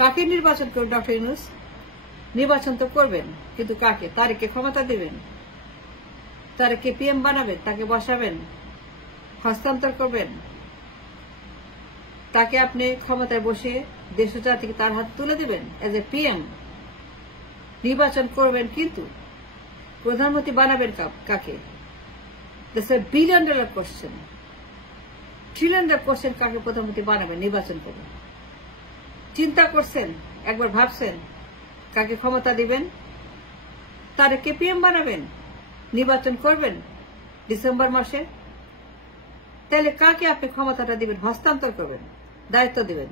কাকে নির্বাচন করবেন ডক্টর ইউনূস? নির্বাচন তো করবেন, কিন্তু কাকে? তারেককে ক্ষমতা দিবেন? তারেককে পিএম বানাবেন? তাকে বসাবেন? হস্তান্তর করবেন? তাকে আপনি ক্ষমতায় বসে দেশ ও জাতিকে তার হাতে তুলে দিবেন এজ এ পিএম? নির্বাচন করবেন, কিন্তু প্রধানমন্ত্রী বানাবেন কাকে? That's a $1 billion question, $1 trillion question. কাকে প্রধানমন্ত্রী বানাবেন নির্বাচন করবেন? চিন্তা করছেন? একবার ভাবছেন কাকে ক্ষমতা দিবেন? তারেককে পিএম বানাবেন? নির্বাচন করবেন ডিসেম্বর মাসে? তাহলে কাকে আপনি ক্ষমতাটা দিবেন, হস্তান্তর করবেন, দায়িত্ব দিবেন?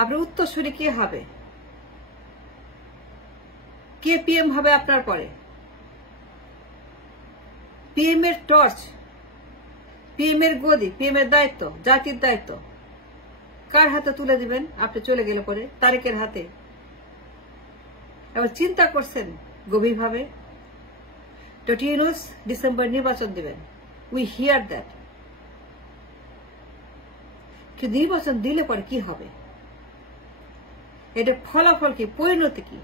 আপনার উত্তরসূরি কে হবে? কে পিএম হবে আপনার পরে? পিএম এর টর্চ, পিএম এর গদি, পিএম এর দায়িত্ব, জাতির দায়িত্ব কার হাতে তুলে দিবেন আপনি চলে গেলে পরে? তারেকের হাতে। এবার চিন্তা করছেন গভীরভাবে? ডক্টর ইউনূস ডিসেম্বর নির্বাচন দিবেন, উই হিয়ার দ্যাট। কিন্তু নির্বাচন দিলে পরে কি হবে? এটা ফলাফল কি, পরিণতি কি?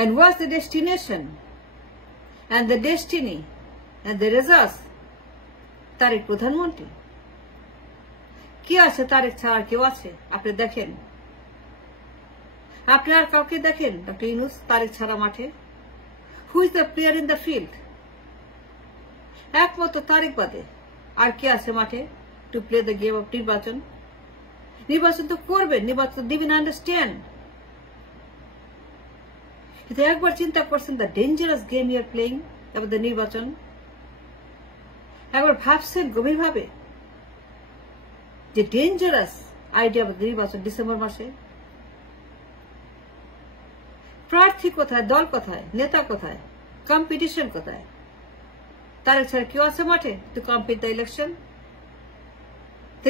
And what's the destination and the destiny and the results? Tarique প্রধানমন্ত্রী। কি আছে তারেক ছাড়া? আর কেউ আছে? আপনি দেখেন, আপনি আর কাউকে দেখেন ডক্টর ইউনূস তারেক ছাড়া মাঠে? Who is the player in the field? একমাত্র তারেক বাদে আর কে আছে মাঠে to play the game of নির্বাচন? নির্বাচন তো করবেন, নির্বাচন দিবেন, আন্ডারস্ট্যান্ড। কিন্তু একবার চিন্তা করছেন the dangerous game you are playing about the নির্বাচন? একবার ভাবছেন গভীরভাবে যে ডেঞ্জারাস আইডিয়া অফ দ্য নির্বাচন ডিসেম্বর মাসে? প্রার্থী কোথায়, দল কোথায়, নেতা কোথায়, কম্পিটিশন কোথায়? তারেক ছাড়া কেউ আছে মাঠে টু কম্পিট দ্য ইলেকশন?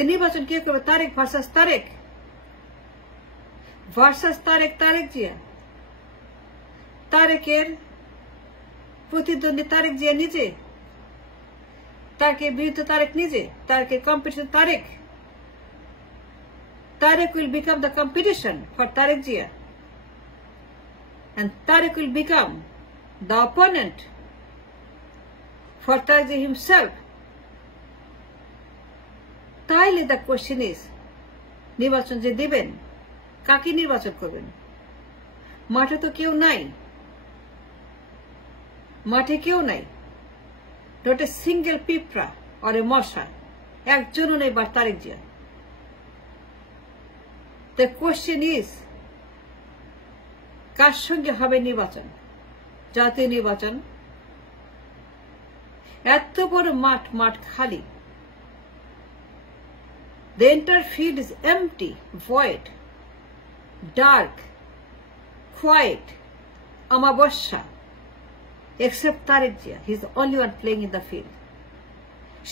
নির্বাচন কে করবে? তারেক ভার্সাস তারেক, তারেক জিয়া। তারেকের প্রতিদ্বন্দ্বী তারেক জিয়া নিজে, তারেকের বিরুদ্ধে তারেক নিজে, তারেকের competition Tarek. Tarek will become the competition for Tarek Jia, and Tarek will become the opponent for Tarek Jia himself. তাইলে the question is, নির্বাচন যে দিবেন কাকে নির্বাচন করবেন? মাঠে তো কেউ নাই, মাঠে কেউ নাই, নট এ সিঙ্গেল পিঁপড়া or a মশা, একজনও নেই বা তারেক জিয়া। The question is, কার সঙ্গে হবে নির্বাচন? জাতীয় নির্বাচন। এত বড় মাঠ খালি। The entire field is empty, void, dark, quiet, amabosha, except Tarek Jia. He is the only one playing in the field.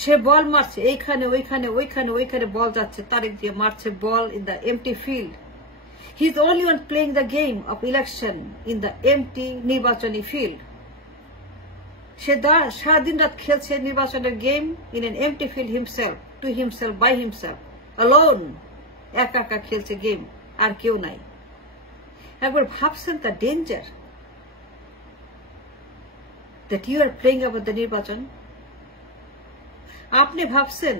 সে বল মারছে এইখানে ওইখানে ওইখানে ওইখানে বল যাচ্ছে, তারেক জিয়া মারছে ball in the empty field. He is only one playing the game of election in the empty নির্বাচনী field. সে সারাদিন রাত খেলছে নির্বাচনের game in an empty field himself, to himself, by himself, alone, একা একা খেলছে গেম, আর কেউ নাই। একবার ভাবছেন the danger that you are playing about the নির্বাচন? আপনি ভাবছেন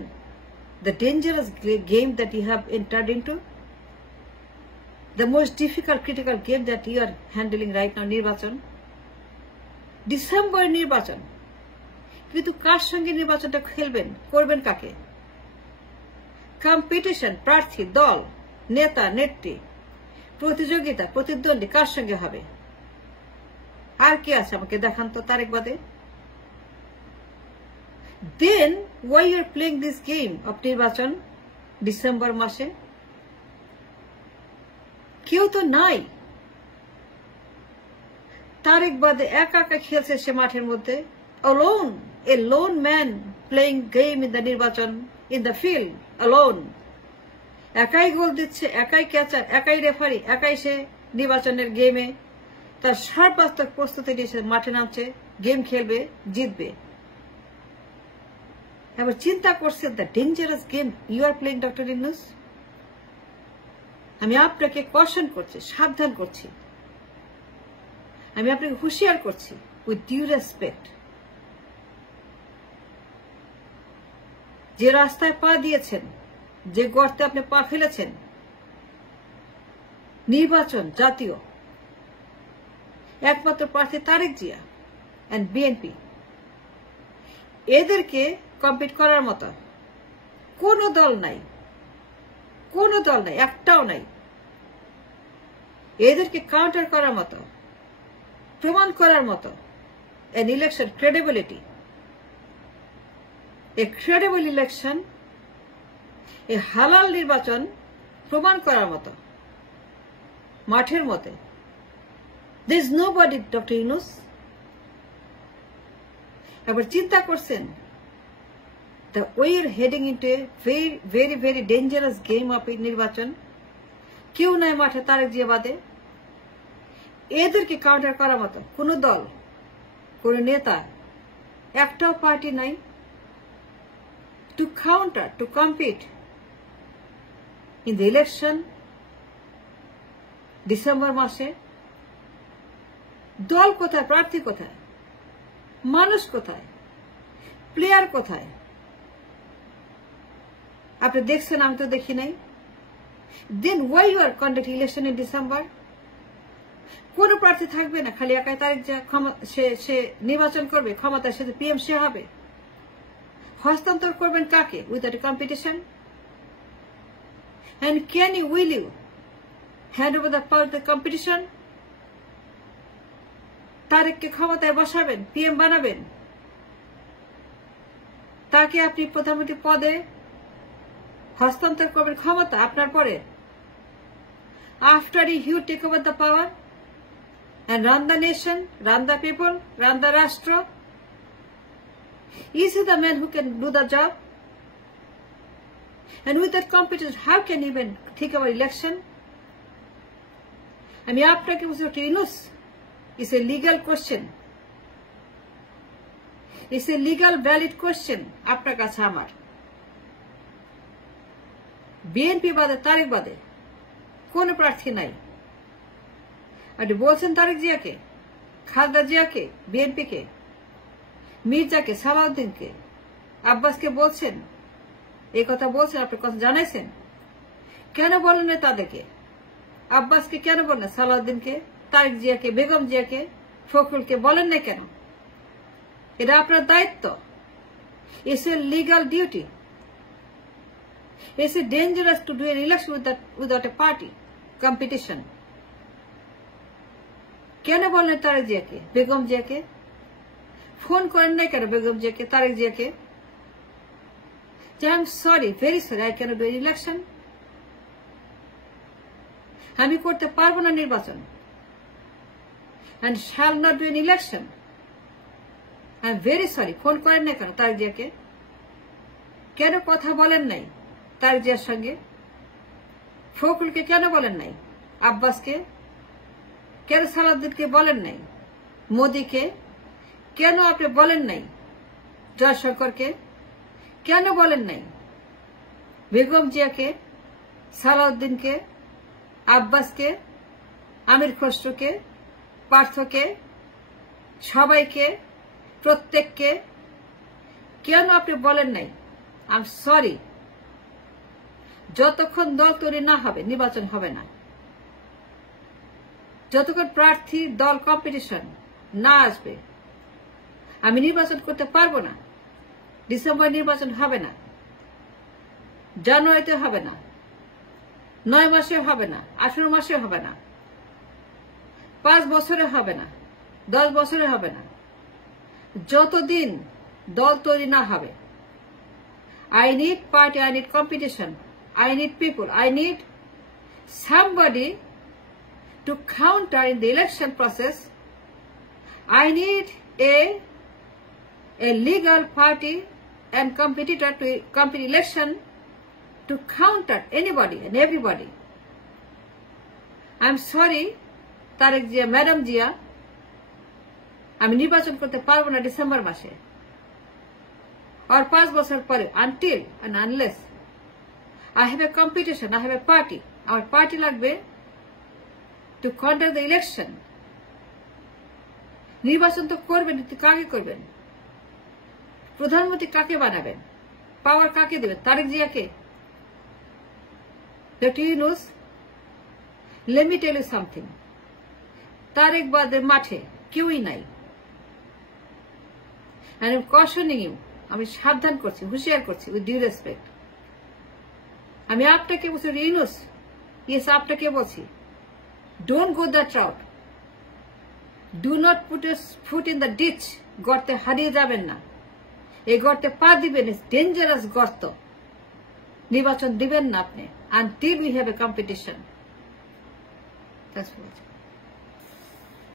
the dangerous game that you have entered into, the most difficult critical game that you are handling right now, নির্বাচন, ডিসেম্বর নির্বাচন। কিন্তু কার সঙ্গে নির্বাচনটা খেলবেন, করবেন কাকে? কম্পিটিশন, প্রার্থী, দল, নেতা, নেত্রী, প্রতিযোগিতা, প্রতিদ্বন্দ্বী কার সঙ্গে হবে? আর কি আছে আমাকে দেখান তো তারেক বাদে? Then why you are playing this game of নির্বাচন ডিসেম্বর মাসে? কেউ তো নাই, তারেক বাদে একা একা খেলছে সে মাঠের মধ্যে, alone, a lone man playing game in the নির্বাচন, in the field, alone. একাই গোল দিচ্ছে, একাই ক্যাচার, একাই রেফারি, একাই সে নির্বাচনের গেমে তার সর্বাত্মক প্রস্তুতি নিয়ে সে মাঠে নামছে, গেম খেলবে, জিতবে। এবার চিন্তা করছে the dangerous game you are playing doctor Yunus. আমি আপনাকে কশন করছি, সাবধান করছি, আমি আপনাকে হুঁশিয়ার করছি উইথ ডিউ রেসপেক্ট। যে রাস্তায় পা দিয়েছেন, যে গর্তে আপনি পা ফেলেছেন, নির্বাচন জাতীয়, একমাত্র প্রার্থী তারেক জিয়া এন্ড বিএনপি, এদেরকে কম্পিট করার মতো কোনো দল নাই, কোনো দল নাই, একটাও নাই। এদেরকে কাউন্টার করার মতো, প্রমাণ করার মতো an election credibility, a credible election, a হালাল নির্বাচন প্রমাণ করার মতো মাঠের মতে there is nobody, doctor Yunus. এবার চিন্তা করছেন that we are heading into a very very very dangerous game of নির্বাচন। কেউ নাই মাঠে তারেক জিয়া বাদে। এদেরকে কাউন্টার করার মতো কোন দল, কোন নেতা, একটাও পার্টি নাই two counter, two compete in the election December মাসে। দল কোথায়, প্রার্থী কোথায়, মানুষ কোথায়, প্লেয়ার কোথায়? আপনি দেখছেন, আমি তো দেখি নাই। Then why you are conduct election in December? কোন প্রার্থী থাকবে না, খালি একাই তারেক জিয়া সে নির্বাচন করবে, ক্ষমতায় সে পিএম সে হবে। হস্তান্তর করবেন কাকে? Without competition. And can you, will you hand over the power the competition? তারেককে ক্ষমতায় বসাবেন, পিএম বানাবেন, তাকে আপনি প্রধানমন্ত্রী পদে হস্তান্তর করবেন ক্ষমতা আপনার পরে। After you take over the power and run the nation, run the people, run the Rashtra. Is he the man who can do the job? And with that competition, how can he even think about election? I mean, after Dr. Yunus, it's a legal question. It's a legal valid question. আপনার কাছে আমার বিএনপি বাদে, তারেক বাদে কোন প্রার্থী নাই। আপনি বলছেন তারেক জিয়াকে, খালেদা জিয়াকে, বিএনপিকে, মির্জাকে, সালাউদ্দিনকে, আব্বাসকে বলছেন, এই কথা বলছেন, আপনি কথা জানাইছেন। কেন বলেন না তাদেরকে? আব্বাসকে কেন বলেন না? সালাউদ্দিনকে, তারেক জিয়াকে, বেগম জিয়াকে, ফখরুলকে বলেন না কেন? এটা আপনার দায়িত্ব। It's a legal duty. It's a dangerous to do N election without a party competition. কেন বলেন তারেক জিয়াকে, বেগম জিয়াকে? ফোন করেন নাই কেন বেগম জিয়াকে, তারেক জিয়াকে? I am sorry, very sorry, I can't do election. আমি করতে পারবো না নির্বাচন, and shall not do an election. I am very sorry. Phone করেন না কেন তারেক জিয়াকে? কেন কথা বলেন নাই তারেক জিয়ার সঙ্গে? ফখরুলকে কেন বলেন নাই? আব্বাসকে কেন, সালাউদ্দিনকে বলেন নাই? মোদিকে কেন আপনি বলেন নাই? জয়শঙ্করকে কেন বলেন নাই? বেগম জিয়াকে, সালাউদ্দিনকে, আব্বাসকে, আমির খসরুকে, পার্থকে, সবাইকে, প্রত্যেককে কেন আপনি বলেন নাই? I am sorry. যতক্ষণ দল তৈরি না হবে নির্বাচন হবে না। যতক্ষণ প্রার্থী দল কম্পিটিশন না আসবে আমি নির্বাচন করতে পারবো না। ডিসেম্বর নির্বাচন হবে না, জানুয়ারিতে হবে না, 9 মাসে হবে না, 18 মাসে হবে না, 5 বছরে হবে না, 10 বছরে হবে না। যতদিন দল তৈরি না হবে, I need party, I need competition, I need people, I need somebody to counter in the election process. I need a legal party and competitor to compete election to counter anybody and everybody. I'm sorry, Tarek Zia, madam Zia, আমি নির্বাচন করতে পারবো না ডিসেম্বর মাসে আর 5 বছর পরে, until and unless I have a competition, I have a party আমার পার্টি লাগবে টু কন্ডাক্ট দ্য ইলেকশন। নির্বাচন তো করবেন, কাকে করবেন? প্রধানমন্ত্রী কাকে বানাবেন? পাওয়ার কাকে দেবেন? তারেক জিয়াকে? Doctor Yunus, let me tell you something, তারেক বাদের মাঠে কেউই নাই। and I'm cautioning you, আমি সাবধান করছি, হুঁশিয়ার করছি, with due respect। আমি আপনাকে বলছি ইউনূস, ইয়েস আপনাকে বলছি, don't go that route, do not put your foot in the ditch। গর্তে হারিয়ে যাবেন না, এই গর্তে পা দিবেন, ইটস ডেঞ্জারাস গর্ত। নির্বাচন দিবেন না আপনি until we have a competition। That's what